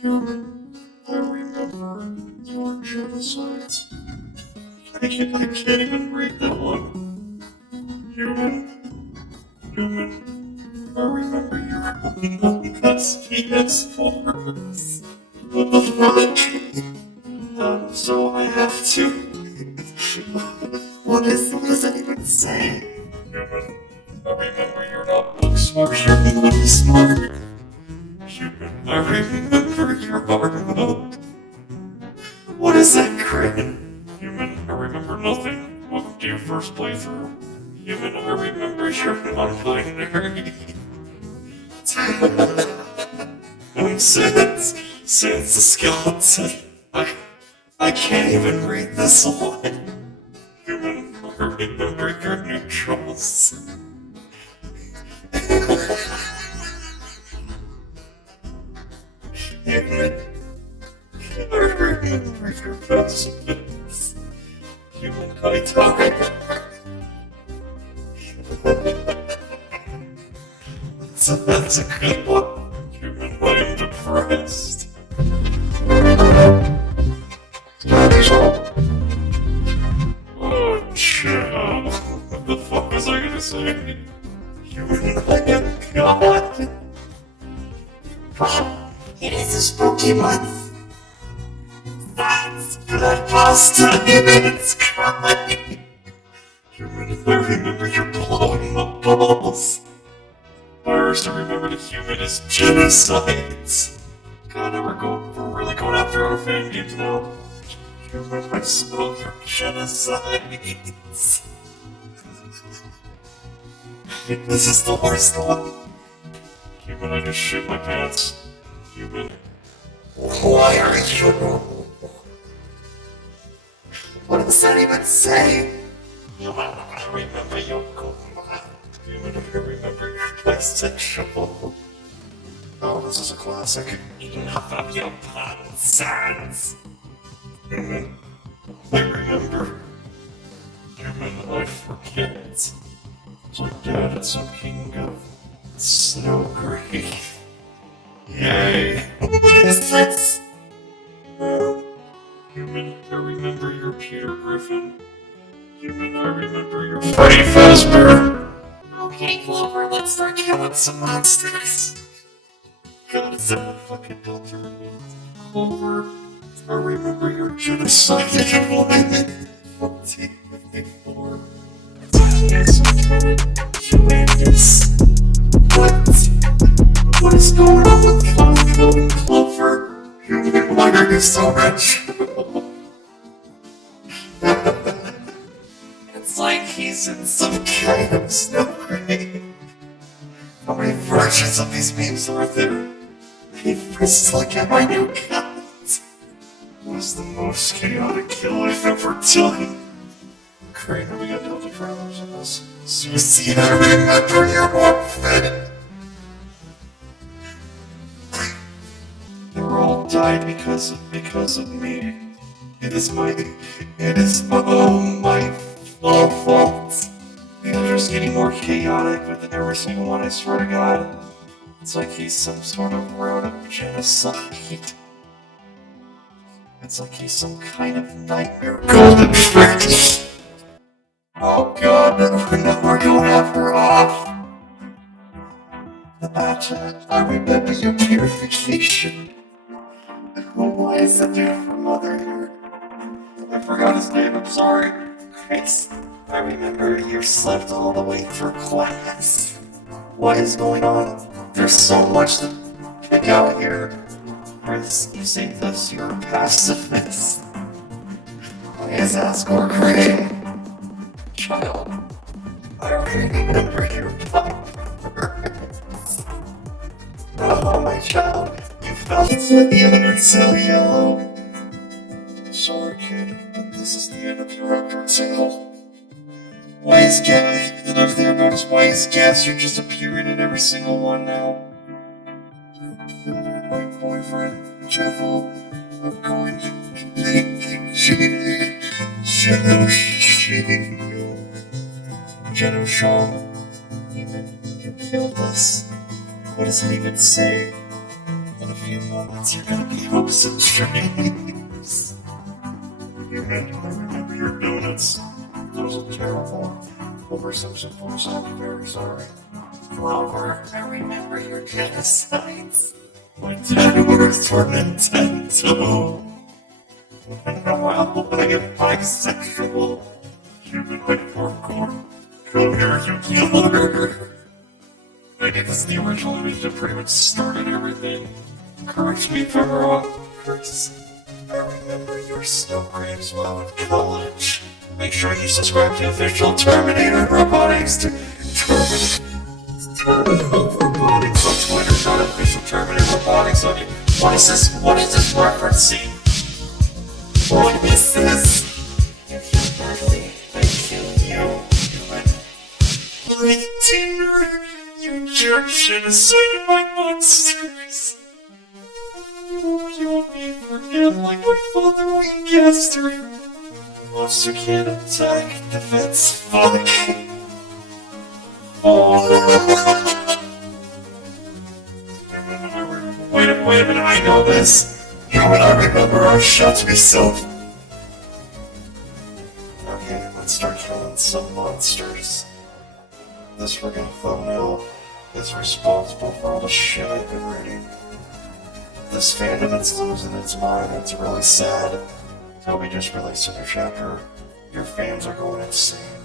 Human, I remember your genocide. I can't even read that one. Human, I remember your cuts penis forms. So I have to. What does that even say? Human, I remember your notebooks were really smart. Human, I remember your hard mode. What is that grin? Human, I remember nothing. Welcome to your first playthrough. Human, I remember your non-binary. Since the skeleton, I can't even read this one. Human, I remember your neutrals. Human, I remember your vegetables. Human, I don't remember. That's a good one. Human, I am depressed. Oh, chill. What the fuck was I gonna say? Human, I am God. It is a spooky month. That's blood pasta. It's crying. Human, I remember you're blowing my balls. First, I remember the human is genocide. God, we're really going after our fan games now. Human, I smell your genocide. This is the worst one. Human, I just shit my pants. Human. Why are you? What does that even say? Human, I remember your Human, I remember your bisexual. Oh, this is a classic. Enough of your nonsense. Human, I remember. Human, I forget. My dad is a king of snow gray. Yay! What is this? Human, I remember your Peter Griffin. Human, I remember your Freddy Fazbear. Okay, Clover, let's start killing some monsters. God, is that a fucking deltarune? Clover, I remember your genocide in 1454. What is going on with Clover? Why are you so rich? It's like he's in some kind of snow gray. How many versions of these memes are there? He first look at my new cat. It was the most chaotic kill I've ever done. Great, we got deltarune in this. Susie, I remember your Morph. They all died because of me. It is my fault. They're just getting more chaotic with every single one, I swear to God. It's like he's some sort of road of genocide. It's like he's some kind of nightmare golden fish. Oh God, no, we're going after off. The matchup, I remember your purification. Why is it there for Mother here? I forgot his name, I'm sorry. Christ, I remember you slept all the way through class. What is going on? There's so much to pick out here. Chris, you say this, you're a pacifist. Why is Asgore gray? Child, I remember your pipers. Oh, my child, you fell into the undertaleyellow. Sorry, kid, but this is the end of your Undertale. Why is gas? And I've there noticed why is gas? You're just appearing in every single one now. My boyfriend, Jeffel, I'm going to Jenno Sean, you killed us. What does it even say? And if few moments you're gonna be hopes and dreams. You remember your donuts. Those are terrible. Over some suppose I'm very sorry. Clover, I remember your genocides. My dad worked for Nintendo. And now I am bisexual. Human like porn. Come here, you killer. I think it's the original image that pretty much started everything. Correct me if I'm wrong, Chris. I remember your snow grapes while in college. Make sure you subscribe to official Terminator Robotics to Terminator Robotics on Twitter, not official Terminator Robotics on it. What is this referencing? What is this? You should hardly kill you, human. 18 you jerk genocide my monsters. You'll be forget like my father we yesterday. Monster can't attack, defense, fuck. Oh. Wait a minute, I know this. You and I remember I shot myself. Okay, let's start killing some monsters. This we're gonna thumbnail is responsible for all the shit I've been reading. This fandom is losing its mind, it's really sad. So we just released a new chapter. Your fans are going insane.